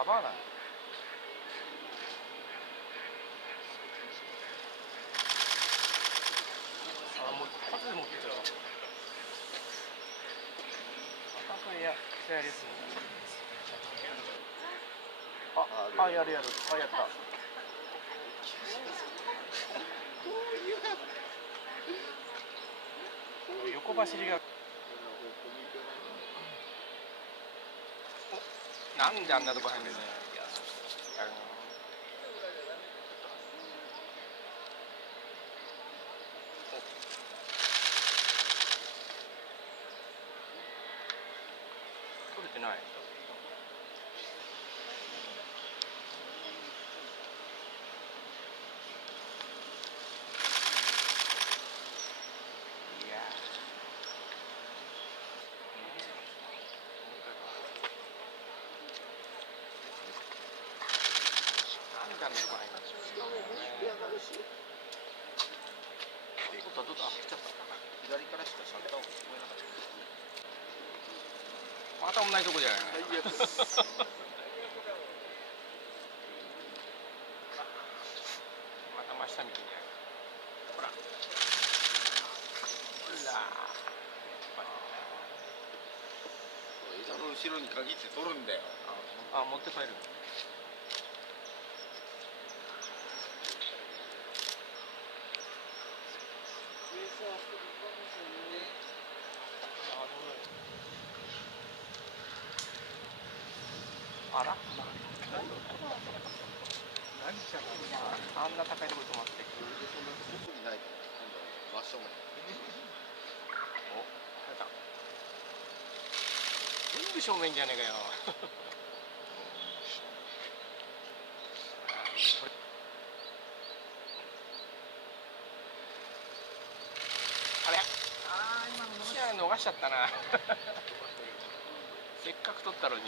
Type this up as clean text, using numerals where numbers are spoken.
ババアなんだ。あ、もう数で持ってっちゃう。あ、これやりやすい。あ、やる。あ、やった。横走りが。なんであんなとこ入んねんね。取れてない。なんであんなとこ入んねん。っていうことはどうだ。来ちゃったかな。左からしかシャッターを聞こえなかった。また同じとこじゃない。また真下見てんじゃない。ほら。ほら。枝の後ろに限って取るんだよ。あ、持って帰る。あら、何しちゃったの。あんな高いところ止まって。外にないと真正面。お、出た。全部正面じゃねえかよ。あれ、今の逃しちゃったな。せっかく撮ったのに。